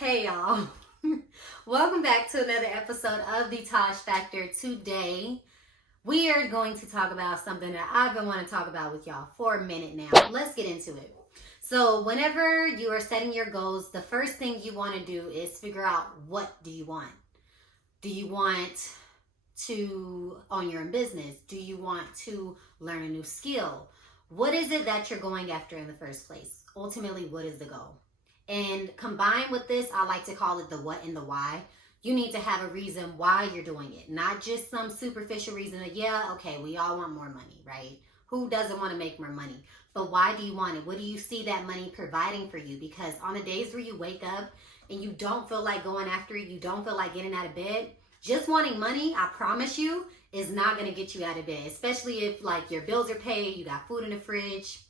Hey y'all, welcome back to another episode of the Taj Factor. Today we are going to talk about something that I've been wanting to talk about with y'all for a minute now. Let's get into it. So whenever you are setting your goals, the first thing you want to do is figure out, what do you want? Do you want to own your own business? Do you want to learn a new skill? What is it that you're going after in the first place? Ultimately, what is the goal? And combined with this, I like to call it the what and the why. You need to have a reason why you're doing it, not just some superficial reason that, yeah, okay, we all want more money, right? Who doesn't want to make more money? But why do you want it? What do you see that money providing for you? Because on the days where you wake up and you don't feel like going after it, you don't feel like getting out of bed, just wanting money, I promise you, is not going to get you out of bed, especially if like your bills are paid, you got food in the fridge.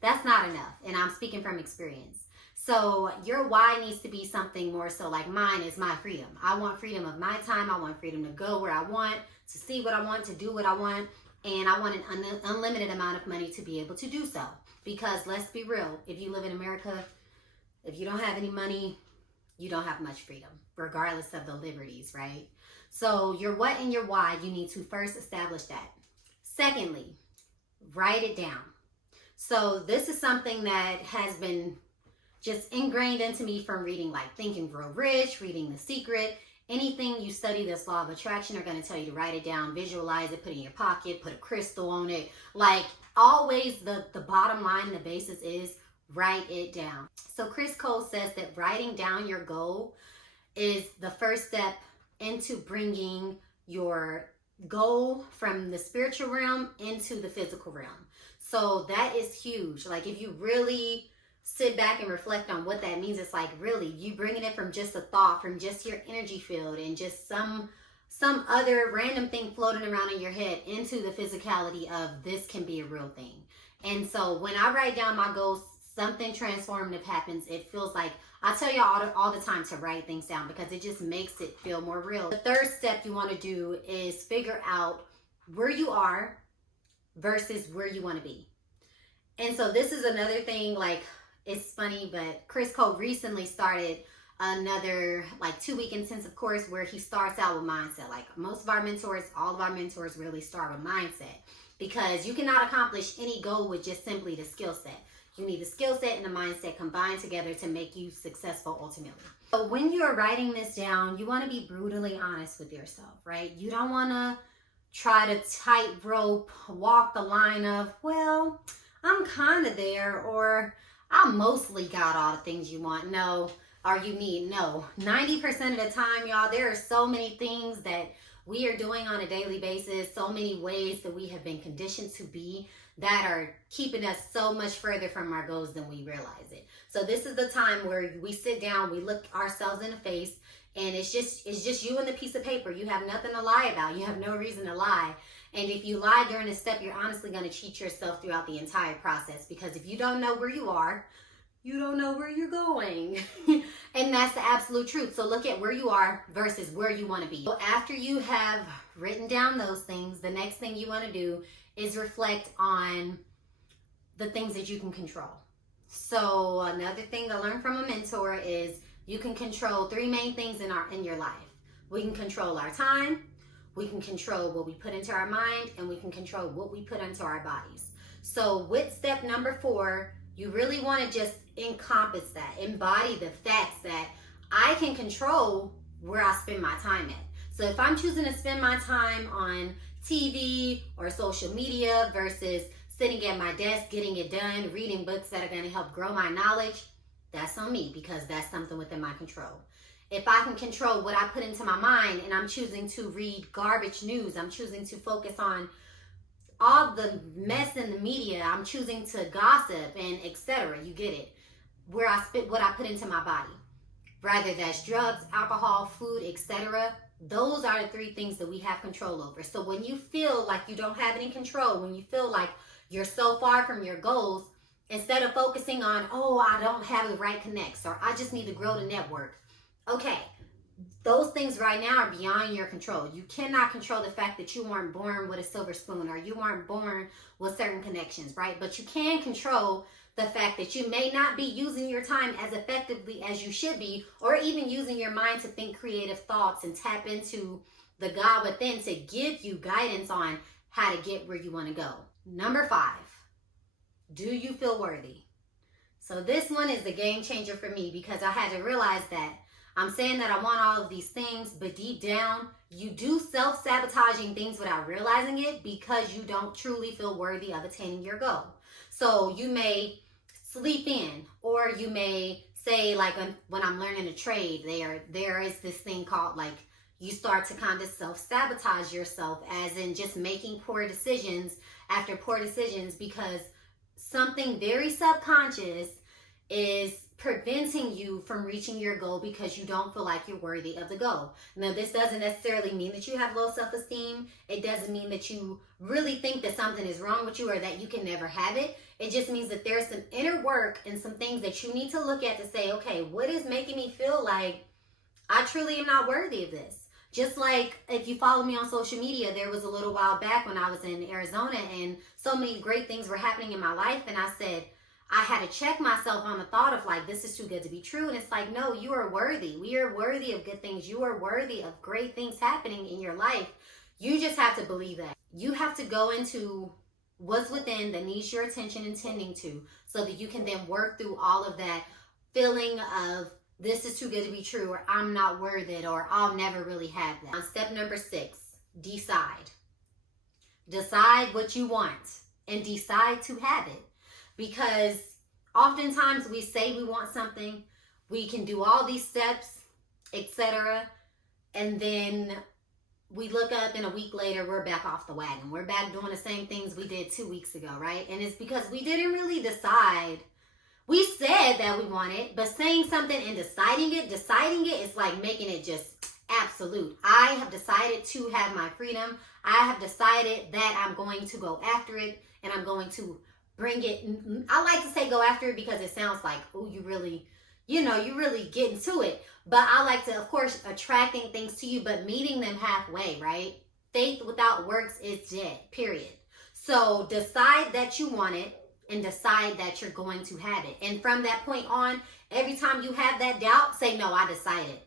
That's not enough. And I'm speaking from experience. So your why needs to be something more so like mine is my freedom. I want freedom of my time. I want freedom to go where I want, to see what I want, to do what I want. And I want an unlimited amount of money to be able to do so. Because let's be real, if you live in America, if you don't have any money, you don't have much freedom, regardless of the liberties, right? So your what and your why, you need to first establish that. Secondly, write it down. So this is something that has been just ingrained into me from reading like Think and Grow Rich, reading The Secret. Anything you study this law of attraction are going to tell you to write it down, visualize it, put it in your pocket, put a crystal on it. Like always, the bottom line, the basis is write it down. So Chris Cole says that writing down your goal is the first step into bringing your goal from the spiritual realm into the physical realm. So that is huge. Like if you really sit back and reflect on what that means, it's like really you bringing it from just a thought, from just your energy field and just some other random thing floating around in your head into the physicality of this can be a real thing. And so when I write down my goals, something transformative happens. It feels like, I tell you all the time to write things down because it just makes it feel more real. The third step you want to do is figure out where you are versus where you want to be. And so this is another thing, like, it's funny, but Chris Cole recently started another like 2-week intensive course where he starts out with mindset. Like most of our mentors, all of our mentors really start with mindset because you cannot accomplish any goal with just simply the skill set. You need the skill set and the mindset combined together to make you successful ultimately. So when you're writing this down, you want to be brutally honest with yourself, right? You don't want to try to tightrope, walk the line of, well, I'm kind of there, or I mostly got all the things you want. No, or you need. No. 90% of the time, y'all, there are so many things that we are doing on a daily basis, so many ways that we have been conditioned to be that are keeping us so much further from our goals than we realize it. So this is the time where we sit down, we look ourselves in the face, and it's just you and the piece of paper. You have nothing to lie about. You have no reason to lie. And if you lie during this step, you're honestly going to cheat yourself throughout the entire process, because if you don't know where you are, you don't know where you're going. And that's the absolute truth. So look at where you are versus where you want to be. So after you have written down those things, the next thing you want to do is reflect on the things that you can control. So another thing to learn from a mentor is you can control 3 main things in your life. We can control our time, we can control what we put into our mind, and we can control what we put into our bodies. So with step number 4, you really want to just encompass that, embody the facts that I can control where I spend my time at. So if I'm choosing to spend my time on TV or social media versus sitting at my desk, getting it done, reading books that are going to help grow my knowledge, that's on me because that's something within my control. If I can control what I put into my mind and I'm choosing to read garbage news, I'm choosing to focus on all the mess in the media, I'm choosing to gossip and etc. You get it. Where I spit what I put into my body. Rather that's drugs, alcohol, food, etc. Those are the 3 things that we have control over. So when you feel like you don't have any control, when you feel like you're so far from your goals, instead of focusing on, oh, I don't have the right connects, or I just need to grow the network. Okay, those things right now are beyond your control. You cannot control the fact that you weren't born with a silver spoon or you weren't born with certain connections, right? But you can control the fact that you may not be using your time as effectively as you should be, or even using your mind to think creative thoughts and tap into the God within to give you guidance on how to get where you want to go. Number 5, do you feel worthy? So this one is the game changer for me, because I had to realize that I'm saying that I want all of these things, but deep down, you do self-sabotaging things without realizing it because you don't truly feel worthy of attaining your goal. So you may sleep in, or you may say, like when I'm learning a trade, there is this thing called, like, you start to kind of self-sabotage yourself, as in just making poor decisions after poor decisions, because something very subconscious is preventing you from reaching your goal because you don't feel like you're worthy of the goal. Now, this doesn't necessarily mean that you have low self-esteem. It doesn't mean that you really think that something is wrong with you or that you can never have it. It just means that there's some inner work and some things that you need to look at to say, okay, what is making me feel like I truly am not worthy of this? Just like if you follow me on social media, there was a little while back when I was in Arizona and so many great things were happening in my life, and I said, I had to check myself on the thought of, like, this is too good to be true. And it's like, no, you are worthy. We are worthy of good things. You are worthy of great things happening in your life. You just have to believe that. You have to go into what's within that needs your attention and tending to, so that you can then work through all of that feeling of this is too good to be true, or I'm not worth it, or I'll never really have that. On step number 6, decide. Decide what you want and decide to have it. Because oftentimes we say we want something, we can do all these steps, etc. And then we look up and a week later, we're back off the wagon. We're back doing the same things we did 2 weeks ago, right? And it's because we didn't really decide. We said that we want it, but saying something and deciding it is like making it just absolute. I have decided to have my freedom. I have decided that I'm going to go after it, and I'm going to bring it. I like to say go after it because it sounds like, oh, you really get into it. But I like to, of course, attracting things to you, but meeting them halfway, right? Faith without works is dead, period. So decide that you want it and decide that you're going to have it. And from that point on, every time you have that doubt, say, no, I decided.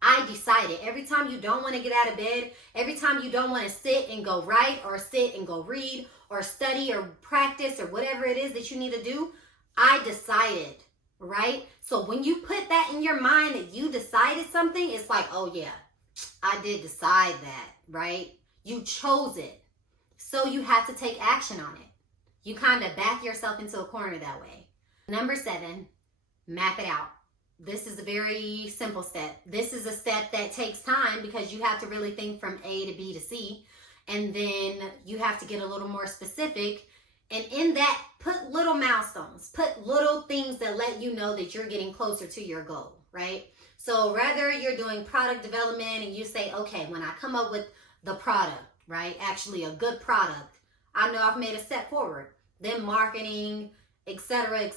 I decided. Every time you don't want to get out of bed, every time you don't want to sit and go write or sit and go read or study or practice or whatever it is that you need to do, I decided, right? So when you put that in your mind that you decided something, it's like, oh yeah, I did decide that, right? You chose it. So you have to take action on it. You kind of back yourself into a corner that way. Number 7, map it out. This is a very simple step. This is a step that takes time because you have to really think from A to B to C. And then you have to get a little more specific. And in that, put little milestones. Put little things that let you know that you're getting closer to your goal, right? So whether you're doing product development and you say, okay, when I come up with the product, right, actually a good product, I know I've made a step forward. Then marketing, etc.,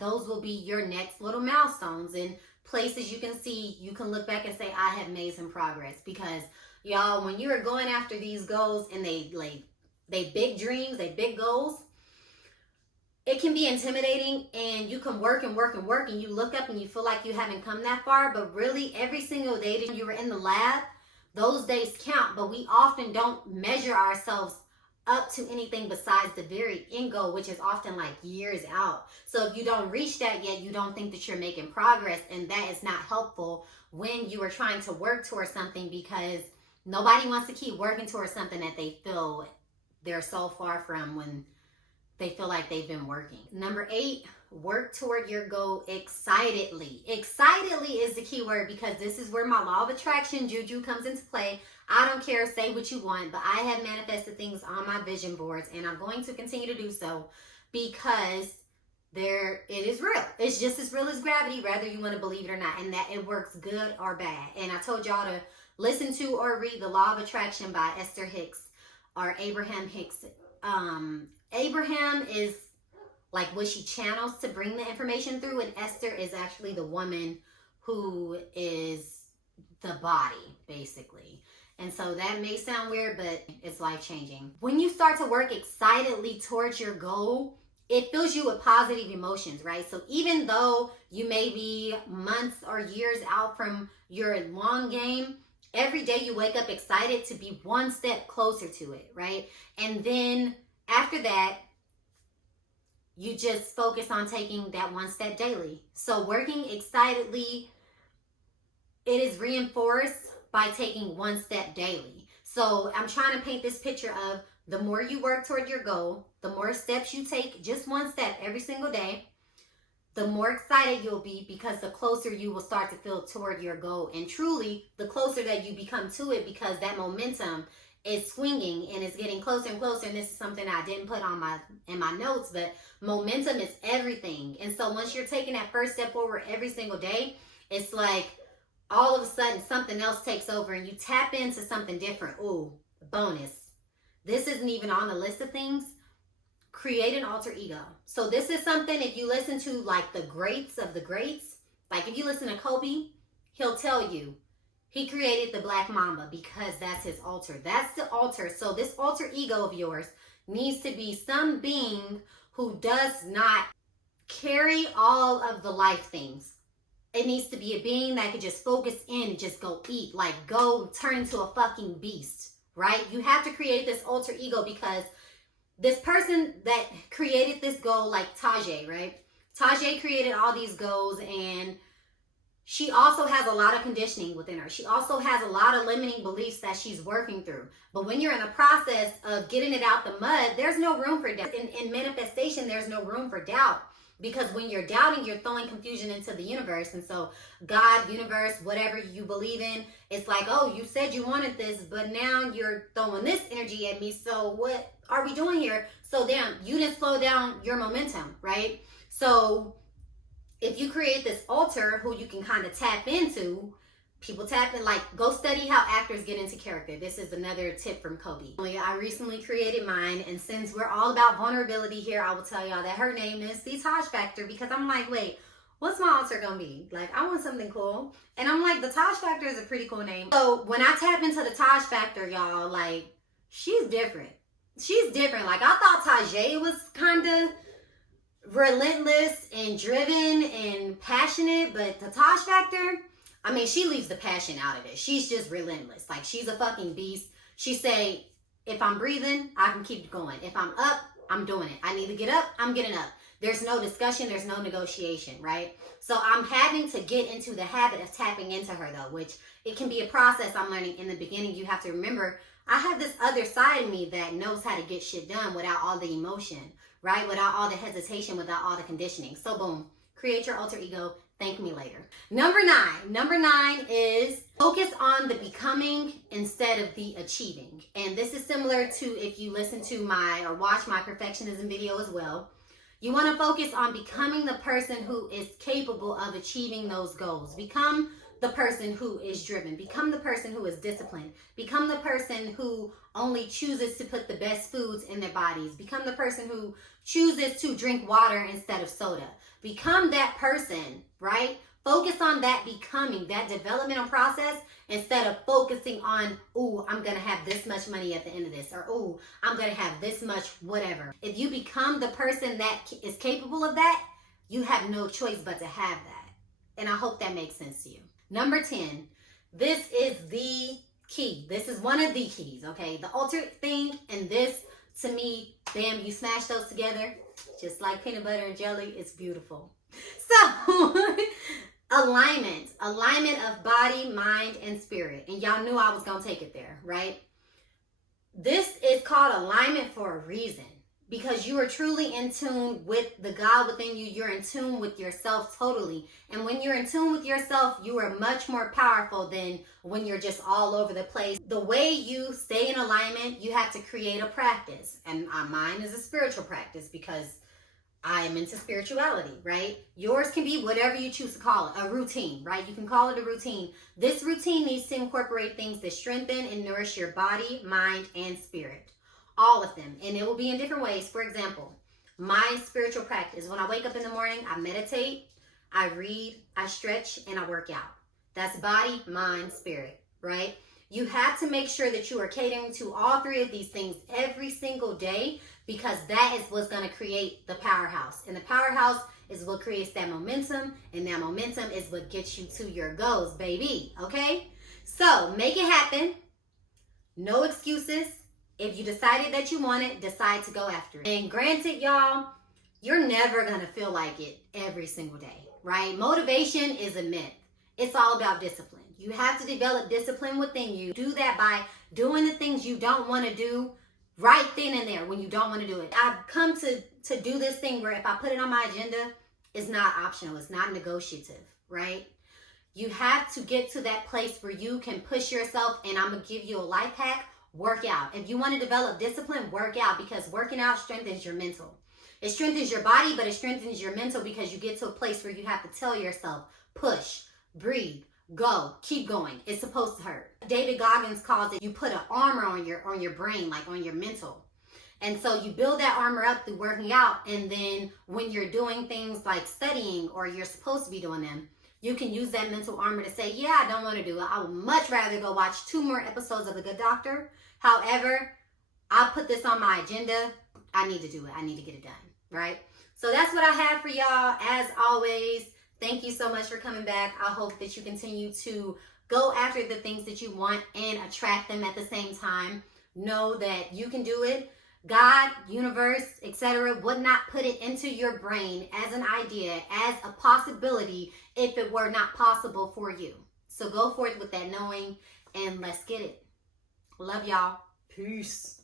those will be your next little milestones and places you can see, you can look back and say, I have made some progress. Because y'all, when you are going after these goals and they big dreams, they big goals, it can be intimidating, and you can work and you look up and you feel like you haven't come that far. But really, every single day that you were in the lab, those days count. But we often don't measure ourselves up to anything besides the very end goal, which is often like years out. So if you don't reach that yet, you don't think that you're making progress, and that is not helpful when you are trying to work towards something, because nobody wants to keep working towards something that they feel they're so far from when they feel like they've been working. Number 8, work toward your goal excitedly. Excitedly is the key word, because this is where my law of attraction juju comes into play. I don't care, say what you want, but I have manifested things on my vision boards, and I'm going to continue to do so because it is real. It's just as real as gravity, whether you want to believe it or not, and that it works good or bad. And I told y'all to listen to or read The Law of Attraction by Esther Hicks or Abraham Hicks. Abraham is like what she channels to bring the information through, and Esther is actually the woman who is the body, basically. And so that may sound weird, but it's life-changing. When you start to work excitedly towards your goal, it fills you with positive emotions, right? So even though you may be months or years out from your long game, every day you wake up excited to be one step closer to it, right? And then after that, you just focus on taking that one step daily. So working excitedly, it is reinforced by taking one step daily. So I'm trying to paint this picture of the more you work toward your goal, the more steps you take, just one step every single day, the more excited you'll be, because the closer you will start to feel toward your goal. And truly, the closer that you become to it, because that momentum is swinging and it's getting closer and closer. And this is something I didn't put on in my notes, but momentum is everything. And so once you're taking that first step forward every single day, it's like all of a sudden something else takes over and you tap into something different. Ooh, bonus. This isn't even on the list of things. Create an alter ego. So this is something, if you listen to like the greats of the greats, like if you listen to Kobe, he'll tell you he created the Black Mamba because that's his alter. That's the alter. So this alter ego of yours needs to be some being who does not carry all of the life things. It needs to be a being that could just focus in and just go eat, like go turn into a fucking beast, right? You have to create this alter ego, because this person that created this goal, like Tajae, right? Tajae created all these goals, and she also has a lot of conditioning within her. She also has a lot of limiting beliefs that she's working through. But when you're in the process of getting it out the mud, there's no room for doubt. In manifestation, there's no room for doubt. Because when you're doubting, you're throwing confusion into the universe. And so God, universe, whatever you believe in, it's like, oh, you said you wanted this, but now you're throwing this energy at me. So what are we doing here? So damn, you didn't slow down your momentum, right? So if you create this alter who you can kind of tap into, people tap in, like go study how actors get into character. This is another tip from Kobe. I recently created mine, and since we're all about vulnerability here, I will tell y'all that her name is the Taj Factor, because I'm like, wait, what's my alter gonna be? Like, I want something cool. And I'm like, the Taj Factor is a pretty cool name. So when I tap into the Taj Factor, y'all, like, she's different. She's different. Like, I thought Tajae was kind of relentless and driven and passionate, but the Taj Factor, I mean, she leaves the passion out of it. She's just relentless. Like, she's a fucking beast. She say, if I'm breathing, I can keep going. If I'm up, I'm doing it. I need to get up, I'm getting up. There's no discussion, there's no negotiation, right? So I'm having to get into the habit of tapping into her, though, which it can be a process I'm learning. In the beginning, you have to remember, I have this other side of me that knows how to get shit done without all the emotion, right? Without all the hesitation, without all the conditioning. So boom, create your alter ego. Thank me later. Number nine is focus on the becoming instead of the achieving. And this is similar to if you listen to my or watch my perfectionism video as well. You want to focus on becoming the person who is capable of achieving those goals. Become the person who is driven. Become the person who is disciplined. Become the person who only chooses to put the best foods in their bodies. Become the person who chooses to drink water instead of soda. Become that person, right? Focus on that becoming, that developmental process, instead of focusing on, ooh, I'm going to have this much money at the end of this, or ooh, I'm going to have this much whatever. If you become the person that is capable of that, you have no choice but to have that. And I hope that makes sense to you. Number 10, this is the key. This is one of the keys, okay? The alter thing and this, to me, bam, you smash those together, just like peanut butter and jelly, it's beautiful. So, alignment of body, mind, and spirit. And y'all knew I was going to take it there, right? This is called alignment for a reason, because you are truly in tune with the God within you. You're in tune with yourself totally. And when you're in tune with yourself, you are much more powerful than when you're just all over the place. The way you stay in alignment, you have to create a practice. And mine is a spiritual practice, because I am into spirituality, right? Yours can be whatever you choose to call it, a routine, right? You can call it a routine. This routine needs to incorporate things that strengthen and nourish your body, mind, and spirit. All of them. And it will be in different ways. For example, my spiritual practice, when I wake up in the morning, I meditate, I read, I stretch, and I work out. That's body, mind, spirit, right? You have to make sure that you are catering to all three of these things every single day, because that is what's going to create the powerhouse. And the powerhouse is what creates that momentum, and that momentum is what gets you to your goals, baby. Okay? So make it happen. No excuses. If you decided that you want it, decide to go after it. And granted, y'all, you're never going to feel like it every single day, right? Motivation is a myth. It's all about discipline. You have to develop discipline within you. Do that by doing the things you don't want to do right then and there when you don't want to do it. I've come to do this thing where if I put it on my agenda, it's not optional. It's not negotiative, right? You have to get to that place where you can push yourself, and I'm going to give you a life hack. Work out. If you want to develop discipline, work out, because working out strengthens your mental. It strengthens your body, but it strengthens your mental, because you get to a place where you have to tell yourself, push, breathe, go, keep going. It's supposed to hurt. David Goggins calls it, you put an armor on your brain, like on your mental. And so you build that armor up through working out, and then when you're doing things like studying, or you're supposed to be doing them, you can use that mental armor to say, yeah, I don't want to do it. I would much rather go watch 2 more episodes of The Good Doctor. However, I put this on my agenda. I need to do it. I need to get it done, right? So that's what I have for y'all. As always, thank you so much for coming back. I hope that you continue to go after the things that you want and attract them at the same time. Know that you can do it. God, universe, etc. would not put it into your brain as an idea, as a possibility, if it were not possible for you. So go forth with that knowing, and let's get it. Love y'all. Peace.